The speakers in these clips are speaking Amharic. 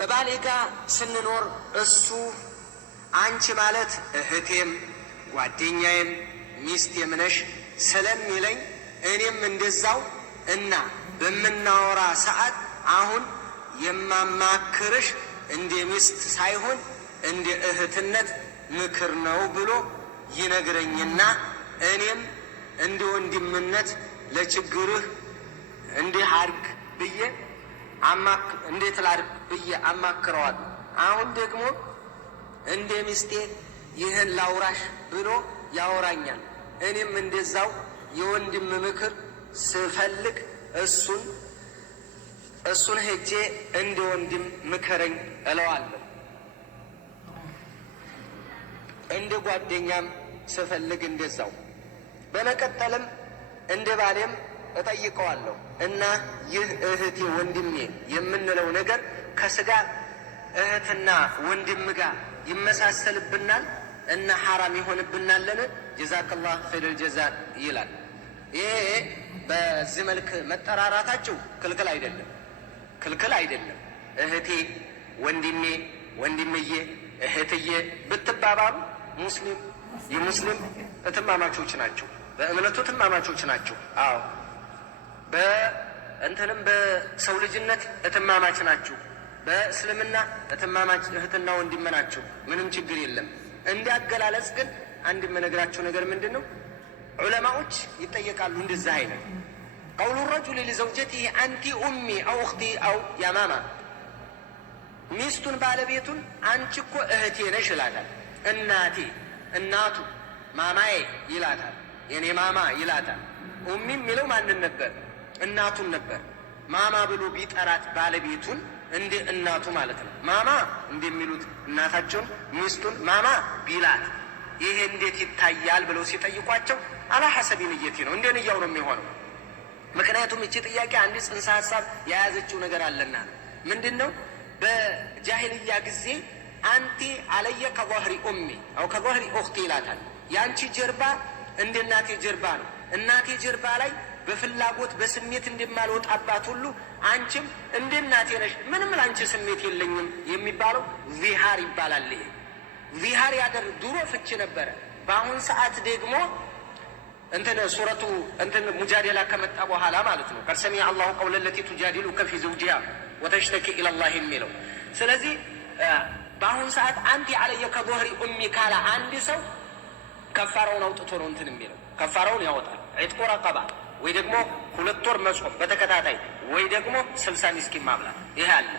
በባሌ ጋር ስንኖር እሱ አንቺ ማለት እህቴም ጓደኛዬም ሚስቴም ነሽ ስለሚለኝ እኔም እንደዛው እና በምናወራ ሰዓት አሁን የማማክርሽ እንደ ሚስት ሳይሆን እንደ እህትነት ምክር ነው ብሎ ይነግረኝና እኔም እንደ ወንድምነት ለችግርህ እንዲህ አድርግ ብዬ እንዴት ላድርግ ብዬ አማክረዋል። አሁን ደግሞ እንደ ሚስቴ ይህን ላውራሽ ብሎ ያወራኛል። እኔም እንደዛው የወንድም ምክር ስፈልግ እሱን ሄጄ እንደ ወንድም ምከረኝ እለዋለሁ። እንደ ጓደኛም ስፈልግ እንደዛው። በመቀጠልም እንደ ባሌም እጠይቀዋለሁ እና ይህ እህቴ ወንድሜ የምንለው ነገር ከስጋ እህትና ወንድም ጋር ይመሳሰልብናል እና ሐራም ይሆንብናልን? ጀዛከላህ ኸይረል ጀዛ ይላል። ይሄ በዚህ መልክ መጠራራታቸው ክልክል አይደለም። እህቴ፣ ወንድሜ፣ ወንድምዬ፣ እህትዬ ብትባባሉ የሙስሊም እትማማቾች ናቸው። በእምነቱ እትማማቾች ናቸው። አዎ በሰው ልጅነት እትማማች ናቸው። በእስልምና እትማማች እህትና ወንድም ናቸው። ምንም ችግር የለም። እንዲያገላለጽ ግን አንድ የምነግራቸው ነገር ምንድን ነው? ዑለማዎች ይጠየቃሉ እንደዚህ አይነት ቀውሉ ረጁል ሊዘውጀቲህ አንቲ ኡሚ አው እኽቲ አው ያማማ፣ ሚስቱን ባለቤቱን አንቺ እኮ እህቴ ነሽ ይላታል። እናቱ ማማዬ ይላታል። የኔ ማማ ይላታል። ኡሚ የሚለው ማንን ነበር? እናቱን ነበር። ማማ ብሎ ቢጠራት ባለቤቱን እንደ እናቱ ማለት ነው። ማማ እንደሚሉት እናታቸውን ሚስቱን ማማ ቢላት ይሄ እንዴት ይታያል ብለው ሲጠይቋቸው አላ ሐሰቢ ንየቲ ነው፣ እንደ ንያው ነው የሚሆነው። ምክንያቱም እቺ ጥያቄ አንድ ጽንሰ ሐሳብ የያዘችው ነገር አለና ምንድን ነው? በጃሂልያ ጊዜ አንቲ አለየ ከظهሪ ኡሚ አው ከظهሪ ኡኽቲ ይላታል። ያንቺ ጀርባ እንደ እናቴ ጀርባ ነው። እናቴ ጀርባ ላይ በፍላጎት በስሜት እንደማልወጣባት ሁሉ አንቺም እንደ እናቴ ነሽ፣ ምንም ላንቺ ስሜት የለኝም የሚባለው ዚሃር ይባላል። ይሄ ዚሃር ድሮ ፍቺ ነበረ። በአሁን ሰዓት ደግሞ ሱረቱ ሙጃደላ ከመጣ በኋላ ማለት ነው። ቀድ ሰሚዐ አላሁ ቀውለ ለቲ ቱጃዲሉከ ፊ ዘውጂሃ ወተሽተኪ ኢለላህ የሚለው። ስለዚህ በአሁን ሰዓት አንቲ አለየ ከظهሪ ኡሚ ካላ አንድ ሰው ከፋራውን አውጥቶ ነው የሚለው። ከፋራውን ያወጣል። ዒትቁ ረቀባ ወይ ደግሞ 2 ወር መጾም በተከታታይ ወይ ደግሞ 60 ምስኪን ማብላት። ይሄ አለ።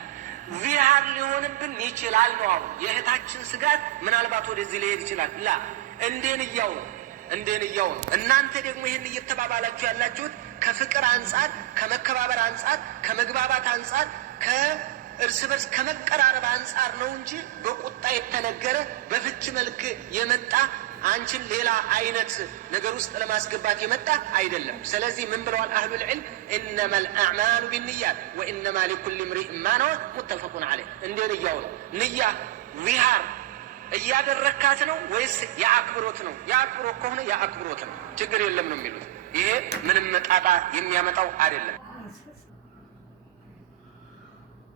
ዚሃር ሊሆንብን ይችላል ነው አሁን የእህታችን ስጋት። ምናልባት ወደዚህ ሊሄድ ይችላል። ላ እንደንያው ነው። እናንተ ደግሞ ይህን እየተባባላችሁ ያላችሁት ከፍቅር አንጻር፣ ከመከባበር አንጻር፣ ከመግባባት አንጻር፣ ከእርስ በርስ ከመቀራረብ አንጻር ነው እንጂ በቁጣ የተነገረ በፍች መልክ የመጣ አንቺን ሌላ አይነት ነገር ውስጥ ለማስገባት የመጣ አይደለም። ስለዚህ ምን ብለዋል አህሉል ዒልም? ኢነማ አልአዕማሉ ቢንያት ወኢነማ ሊኩሊ እምሪእ ማ ነዋ ሙተፈቁን ዐለይህ። እንደ ንያው ነው። ንያ ዚሃር እያደረካት ነው ወይስ የአክብሮት ነው? የአክብሮት ከሆነ የአክብሮት ነው፣ ችግር የለም ነው የሚሉት። ይሄ ምንም ጣጣ የሚያመጣው አይደለም።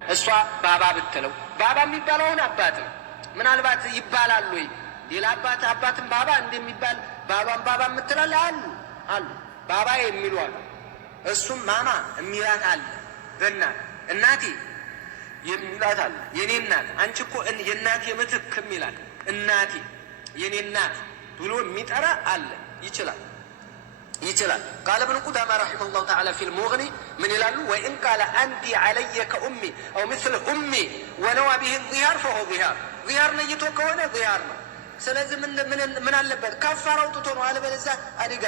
እሷ ባባ ብትለው ባባ የሚባለው አሁን አባት ነው። ምናልባት ይባላል ወይ ሌላ አባትን ባባ እንደሚባል ባባን ባባ የምትላለ አሉ ባባ የሚሉ አሉ። እሱም ማማ የሚላት አለ። በእናት እናቴ የሚላት አለ። የኔ እናት አንቺ እኮ የእናቴ ምትክ የሚላል እናቴ የኔ እናት ብሎ የሚጠራ አለ። ይችላል። ቃለ እብኑ ቁዳማ ረሒመሁላሁ ተዓላ ፊል ሙግኒ ምን ይላሉ? ወኢን ቃለ አንቲ ዐለየ ከኡሚ አው ምስል ኡሚ ወነዋ ቢህ ዚሃር ፈሆ ዚሃር ነይቶ ከሆነ ዚሃር ነው። ስለዚህ ምን አለበት? ከፋር አውጥቶ ነው። አለበለዚያ አደጋ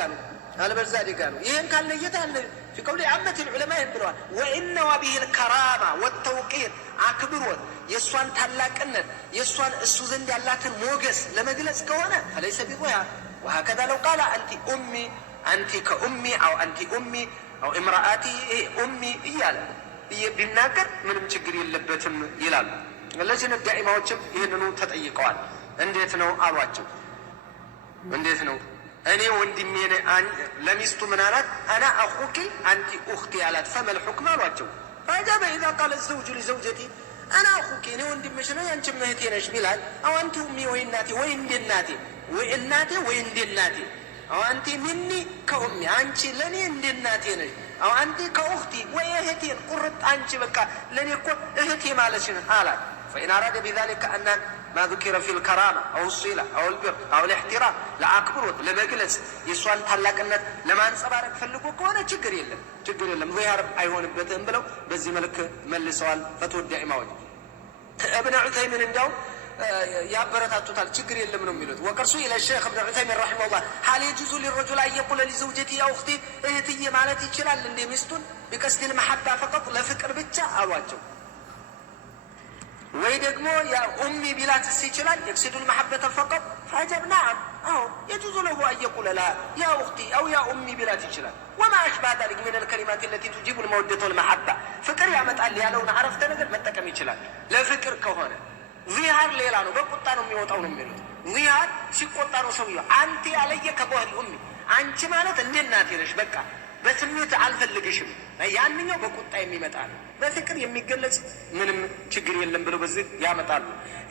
ነው። ይህን ካልነየተ አለ ፊ ቀውሊ ዓመት ልዑለማ ይህን ብለዋል። ወኢነዋ ቢህ ልከራማ ወተውቂር አክብሮት የእሷን ታላቅነት የእሷን እሱ ዘንድ ያላትን ሞገስ ለመግለጽ ከሆነ ፈለይሰ ቢዚሃር። ወሀከዛ ለው ቃለ አንቲ ከኡሚ አው አንቲ ኡሚ አው እምራአቲ ኡሚ እያለ ቢናገር ምንም ችግር የለበትም ይላሉ። ለዚህ ዳኢማዎችም ይህንኑ ተጠይቀዋል። እንዴት ነው አሏቸው። እንዴት ነው እኔ ወንድሜ ለሚስቱ ምን አላት? አና አኹኪ አንቲ ኡኽቲ አላት። ፈመል ሑክም አሏቸው። ፈአጃበ ኢዛ ቃለ ዘውጁ ሊዘውጀቲ أنا أخوك أنا وندمش أنا أنت مهتينش بلال أو أنت أمي وإناتي وين دناتي وإناتي وين دناتي أو أنت مني كأمي أنت لني دناتي أو أنت كأختي وإهتي قرت أنت بك لني إهتي مالشنا حالا. فإن أراد بذلك أن ما ذكر في الكرامة أو الصلة أو البر أو الاحترام لأكبروت لمجلس يسوان تلاك النت لما نصبارك فلقوا كوانا تشكر يلم ظهر أيهون بتن بلو بزي ملك ملي سوال فتودع موج ابن عثيمين انداو يا برتا توتال تشكر يلم من ميلوت وكرسو إلى الشيخ ابن عثيمين رحمه الله هل يجوز للرجل أن يقول لزوجتي يا أختي اهتي مالتي شلال لندي مستون بقصد المحبة فقط لا فكر بتشا أواجه ويدقمو يا أمي بلا تسيجلال يقصد المحبة فقط فأجب نعم يجوز له أن يقول لها يا أختي أو يا أمي بلا تسيجلال وما أشبه ذلك من الكلمات التي تجيب المودة والمحبة فكر يا متقال لي لو نعرفت نقل متكم يجلال لا فكر كهونة ظهار ليلانو بقطانو ميوطاو نميلوت ظهار سيقطانو سويو أنت علي كبوهر أمي أنت مالت النيناتي نش بكا በስሜት አልፈልግሽም ያንኛው በቁጣ የሚመጣ ነው በፍቅር የሚገለጽ ምንም ችግር የለም ብለው በዚህ ያመጣሉ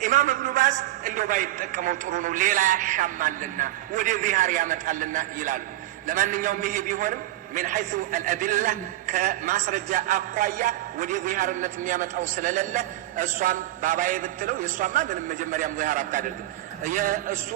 ኢማም ኢብኑ ባዝ እንደው ባይጠቀመው ጥሩ ነው ሌላ ያሻማልና ወደ ዚሃር ያመጣልና ይላሉ ለማንኛውም ይሄ ቢሆንም من حيث الأدلة كماسرجة أقوية ودي ظهارነት የሚያመጣው ስለሌለ እሷን ባባዬ ብትለው የሷማ ምንም መጀመሪያም ظهار አታደርግ የእሱ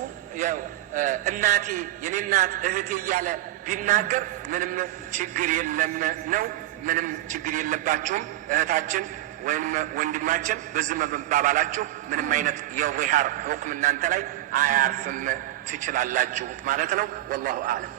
እናቴ የኔ እናት እህቴ እያለ ቢናገር ምንም ችግር የለም ነው ምንም ችግር የለባችሁም እህታችን ወይም ወንድማችን በዚህ መባባላችሁ ምንም አይነት የظهار ሁክም እናንተ ላይ አያርፍም ትችላላችሁ ማለት ነው والله أعلم